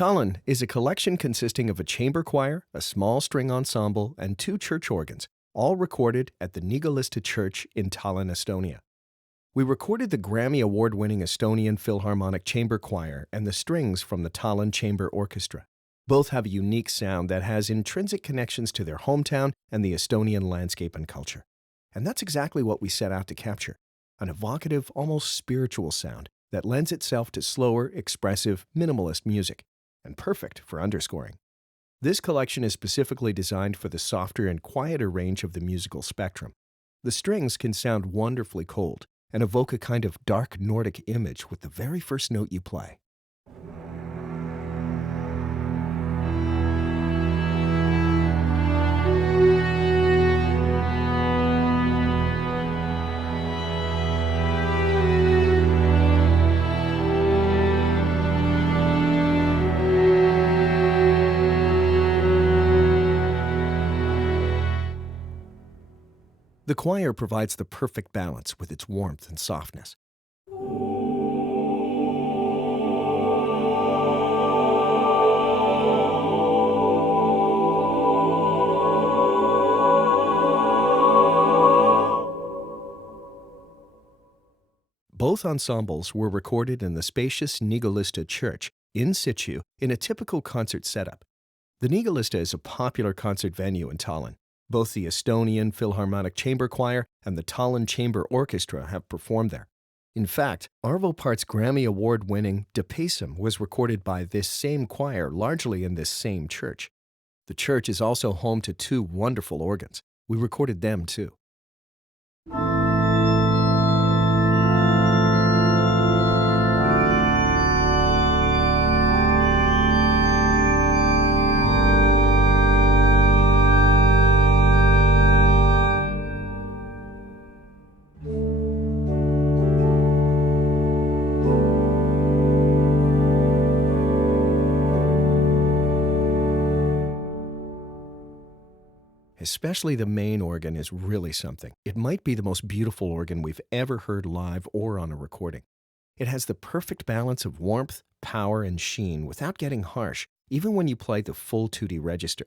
Tallinn is a collection consisting of a chamber choir, a small string ensemble, and 2 church organs, all recorded at the Niguliste church in Tallinn, Estonia. We recorded the Grammy Award-winning Estonian Philharmonic chamber choir and the strings from the Tallinn Chamber Orchestra. Both have a unique sound that has intrinsic connections to their hometown and the Estonian landscape and culture. And that's exactly what we set out to capture, an evocative, almost spiritual sound that lends itself to slower, expressive, minimalist music, and perfect for underscoring. This collection is specifically designed for the softer and quieter range of the musical spectrum. The strings can sound wonderfully cold and evoke a kind of dark Nordic image with the very first note you play. The choir provides the perfect balance with its warmth and softness. Both ensembles were recorded in the spacious Niguliste church, in situ, in a typical concert setup. The Niguliste is a popular concert venue in Tallinn. Both the Estonian Philharmonic Chamber Choir and the Tallinn Chamber Orchestra have performed there. In fact, Arvo Part's Grammy Award-winning De Pacem was recorded by this same choir largely in this same church. The church is also home to 2 wonderful organs. We recorded them too. Especially the main organ is really something. It might be the most beautiful organ we've ever heard live or on a recording. It has the perfect balance of warmth, power, and sheen without getting harsh, even when you play the full tutti register.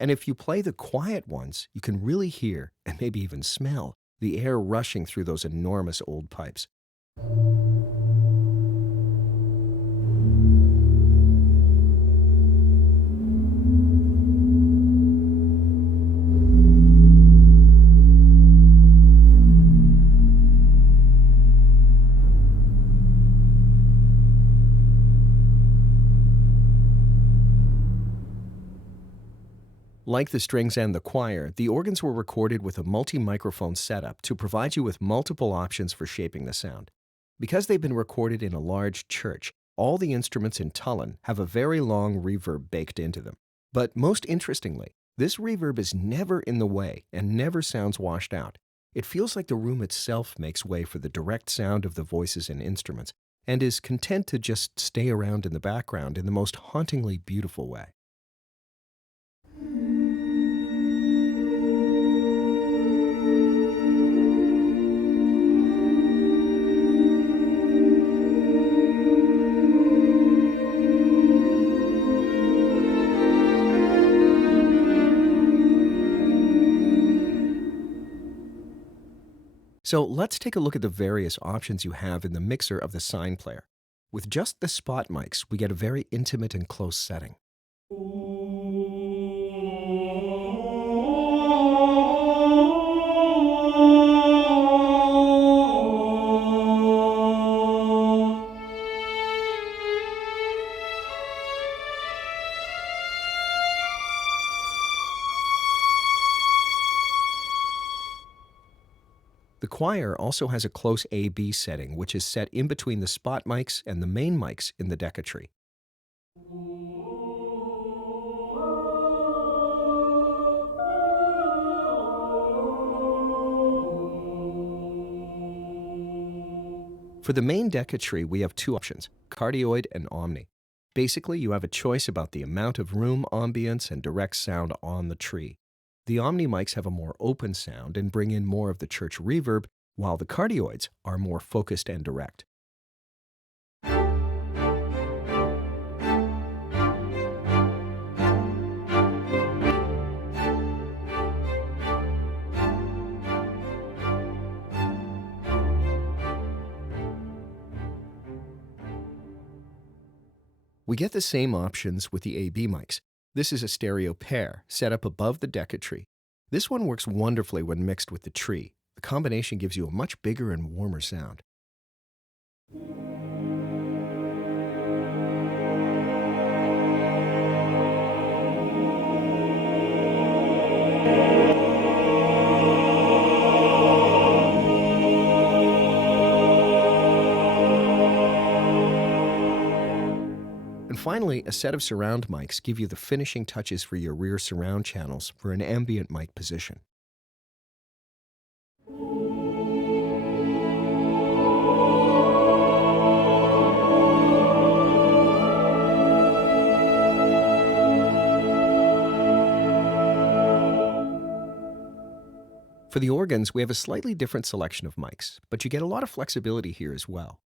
And if you play the quiet ones, you can really hear, and maybe even smell, the air rushing through those enormous old pipes. Like the strings and the choir, the organs were recorded with a multi-microphone setup to provide you with multiple options for shaping the sound. Because they've been recorded in a large church, all the instruments in Tallinn have a very long reverb baked into them. But most interestingly, this reverb is never in the way and never sounds washed out. It feels like the room itself makes way for the direct sound of the voices and instruments, and is content to just stay around in the background in the most hauntingly beautiful way. So let's take a look at the various options you have in the mixer of the sine player. With just the spot mics, we get a very intimate and close setting. The choir also has a close A-B setting, which is set in between the spot mics and the main mics in the Decca tree. For the main Decca tree, we have 2 options, cardioid and omni. Basically, you have a choice about the amount of room, ambience, and direct sound on the tree. The omni mics have a more open sound and bring in more of the church reverb, while the cardioids are more focused and direct. We get the same options with the AB mics. This is a stereo pair set up above the Decca tree. This one works wonderfully when mixed with the tree. The combination gives you a much bigger and warmer sound. And finally, a set of surround mics give you the finishing touches for your rear surround channels for an ambient mic position. For the organs, we have a slightly different selection of mics, but you get a lot of flexibility here as well.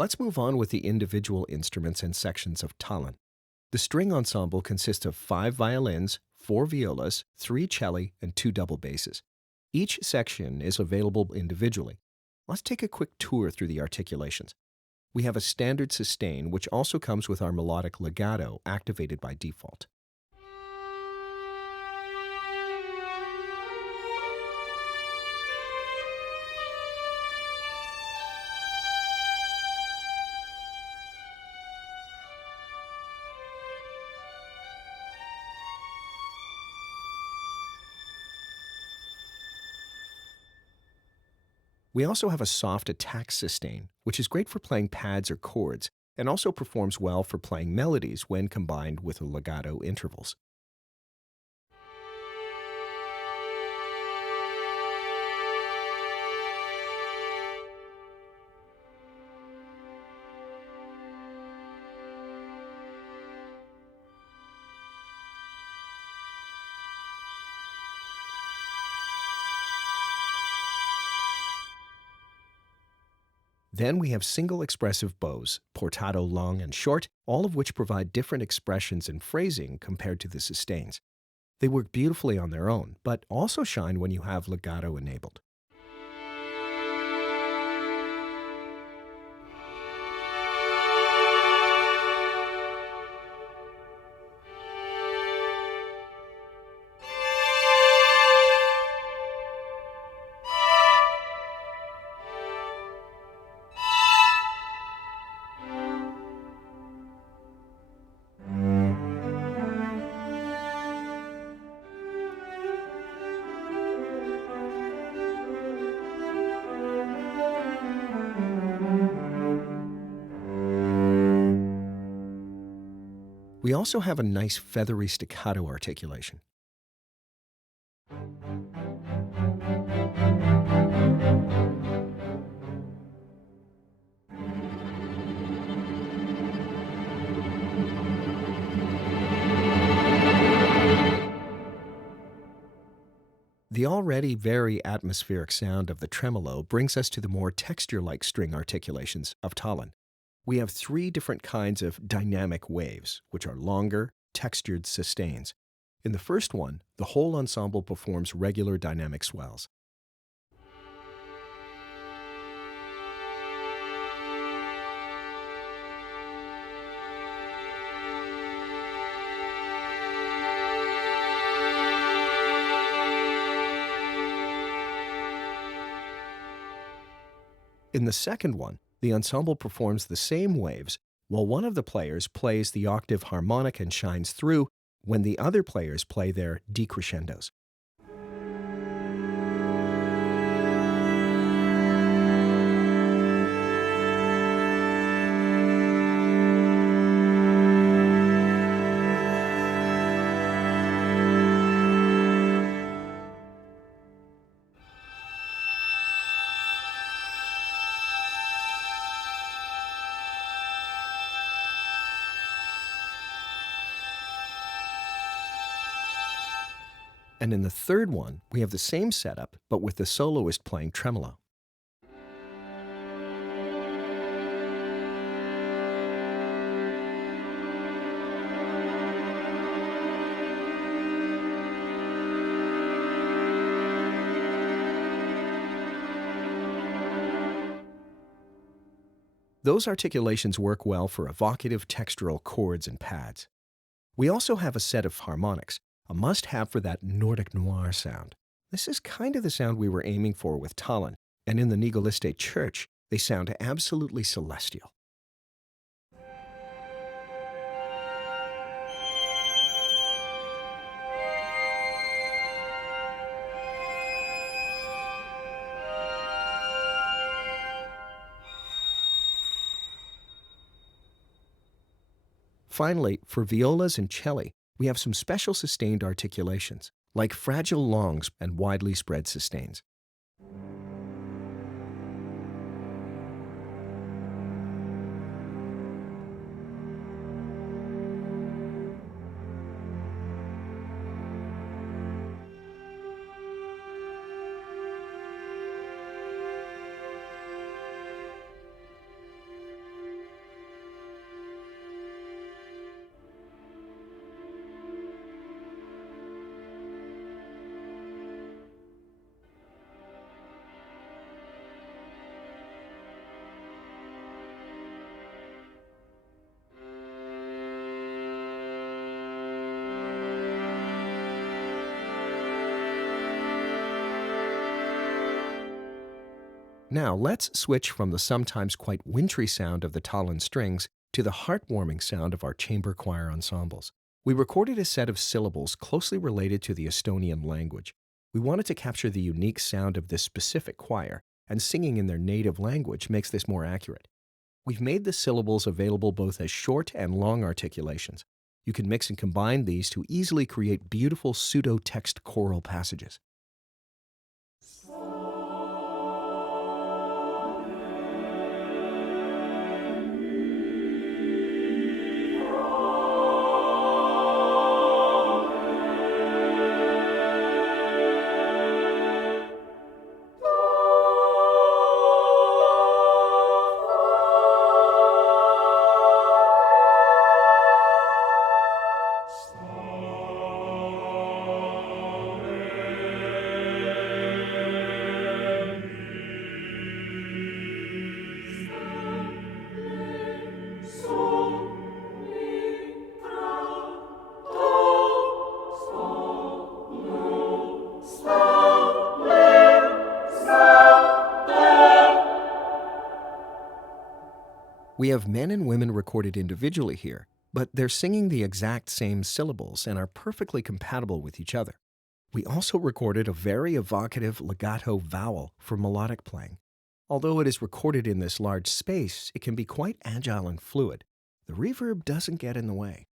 Let's move on with the individual instruments and sections of Tallinn. The string ensemble consists of 5 violins, 4 violas, 3 celli, and 2 double basses. Each section is available individually. Let's take a quick tour through the articulations. We have a standard sustain, which also comes with our melodic legato activated by default. We also have a soft attack sustain, which is great for playing pads or chords, and also performs well for playing melodies when combined with legato intervals. Then we have single expressive bows, portato long and short, all of which provide different expressions and phrasing compared to the sustains. They work beautifully on their own, but also shine when you have legato enabled. We also have a nice feathery staccato articulation. The already very atmospheric sound of the tremolo brings us to the more texture-like string articulations of Tallinn. We have 3 different kinds of dynamic waves, which are longer, textured sustains. In the first one, the whole ensemble performs regular dynamic swells. In the second one, the ensemble performs the same waves, while one of the players plays the octave harmonic and shines through when the other players play their decrescendos. And in the third one, we have the same setup, but with the soloist playing tremolo. Those articulations work well for evocative textural chords and pads. We also have a set of harmonics, a must-have for that Nordic noir sound. This is kind of the sound we were aiming for with Tallinn, and in the Niguliste church, they sound absolutely celestial. Finally, for violas and celli, we have some special sustained articulations, like fragile longs and widely spread sustains. Now let's switch from the sometimes quite wintry sound of the Tallinn strings to the heartwarming sound of our chamber choir ensembles. We recorded a set of syllables closely related to the Estonian language. We wanted to capture the unique sound of this specific choir, and singing in their native language makes this more accurate. We've made the syllables available both as short and long articulations. You can mix and combine these to easily create beautiful pseudo-text choral passages. We have men and women recorded individually here, but they're singing the exact same syllables and are perfectly compatible with each other. We also recorded a very evocative legato vowel for melodic playing. Although it is recorded in this large space, it can be quite agile and fluid. The reverb doesn't get in the way.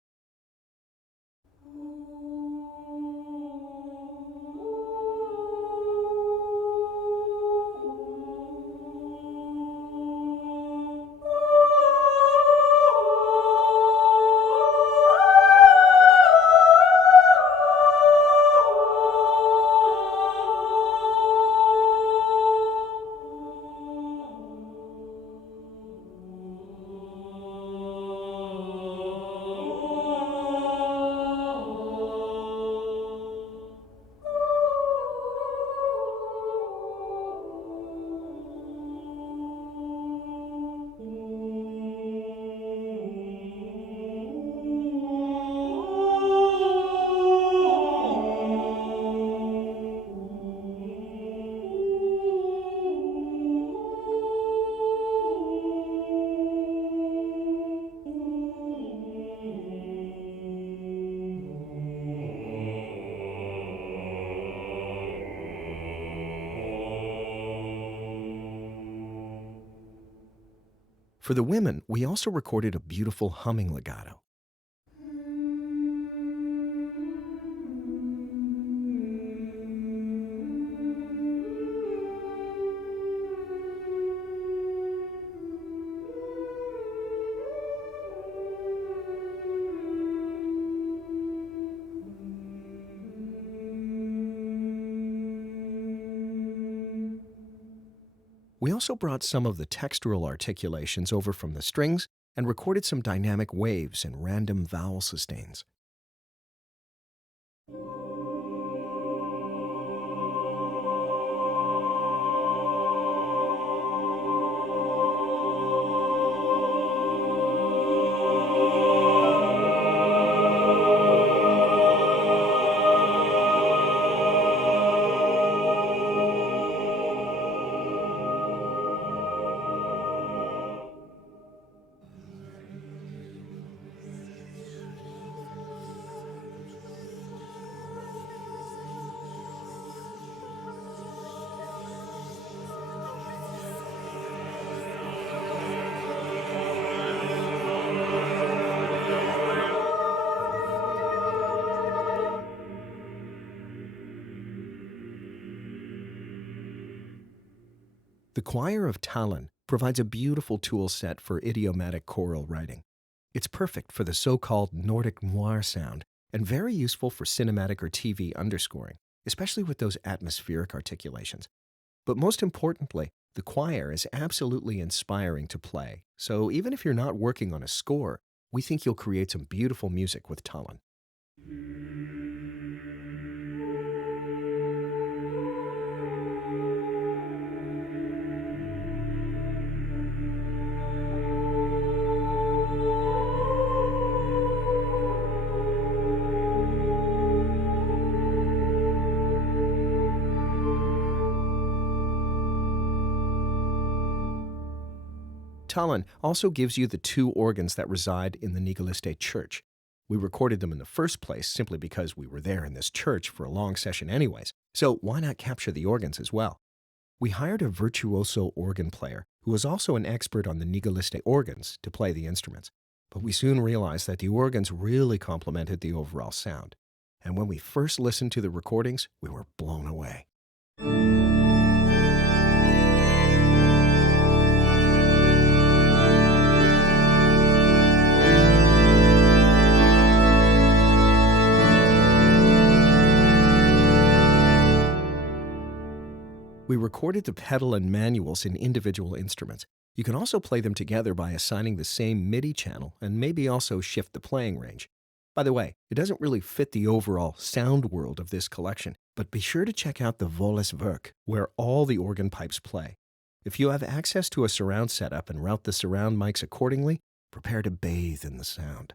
For the women, we also recorded a beautiful humming legato. We also brought some of the textural articulations over from the strings and recorded some dynamic waves and random vowel sustains. The Choir of Tallinn provides a beautiful tool set for idiomatic choral writing. It's perfect for the so-called Nordic noir sound and very useful for cinematic or TV underscoring, especially with those atmospheric articulations. But most importantly, the choir is absolutely inspiring to play, so even if you're not working on a score, we think you'll create some beautiful music with Tallinn. Tallinn also gives you the two organs that reside in the Niguliste church. We recorded them in the first place simply because we were there in this church for a long session anyways, so why not capture the organs as well? We hired a virtuoso organ player who was also an expert on the Niguliste organs to play the instruments, but we soon realized that the organs really complemented the overall sound. And when we first listened to the recordings, we were blown away. We recorded the pedal and manuals in individual instruments. You can also play them together by assigning the same MIDI channel and maybe also shift the playing range. By the way, it doesn't really fit the overall sound world of this collection, but be sure to check out the Volles Werk, where all the organ pipes play. If you have access to a surround setup and route the surround mics accordingly, prepare to bathe in the sound.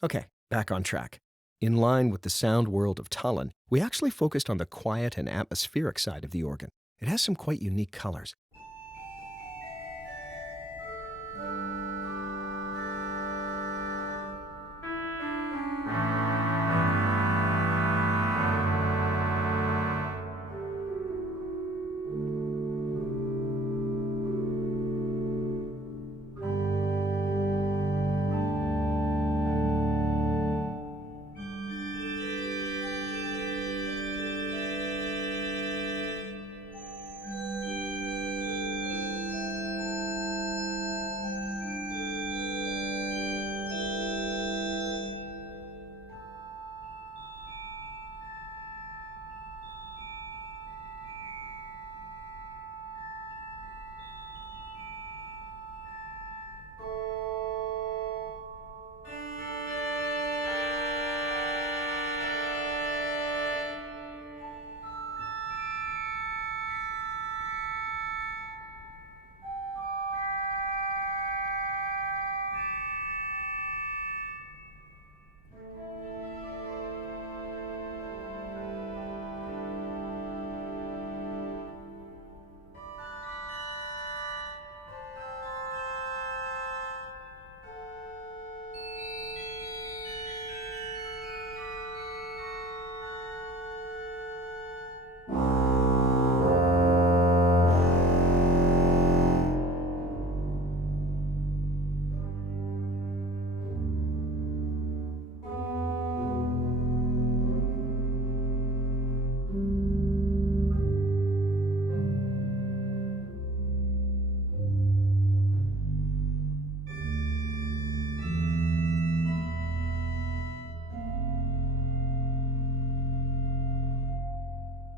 Okay, back on track. In line with the sound world of Tallinn, we actually focused on the quiet and atmospheric side of the organ. It has some quite unique colors.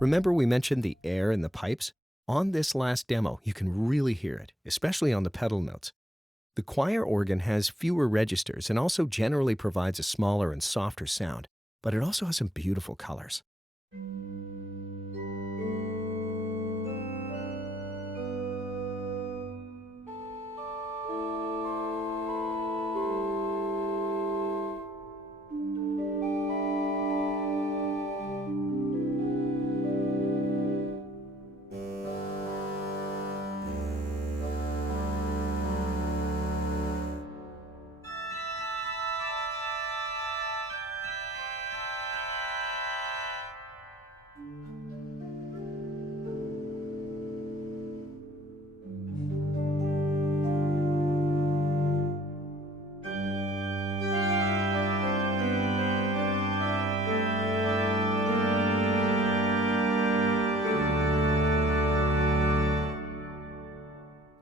Remember we mentioned the air in the pipes? On this last demo, you can really hear it, especially on the pedal notes. The choir organ has fewer registers and also generally provides a smaller and softer sound, but it also has some beautiful colors.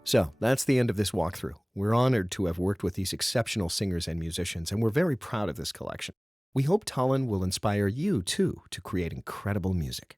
So, that's the end of this walkthrough. We're honored to have worked with these exceptional singers and musicians, and we're very proud of this collection. We hope Tallinn will inspire you, too, to create incredible music.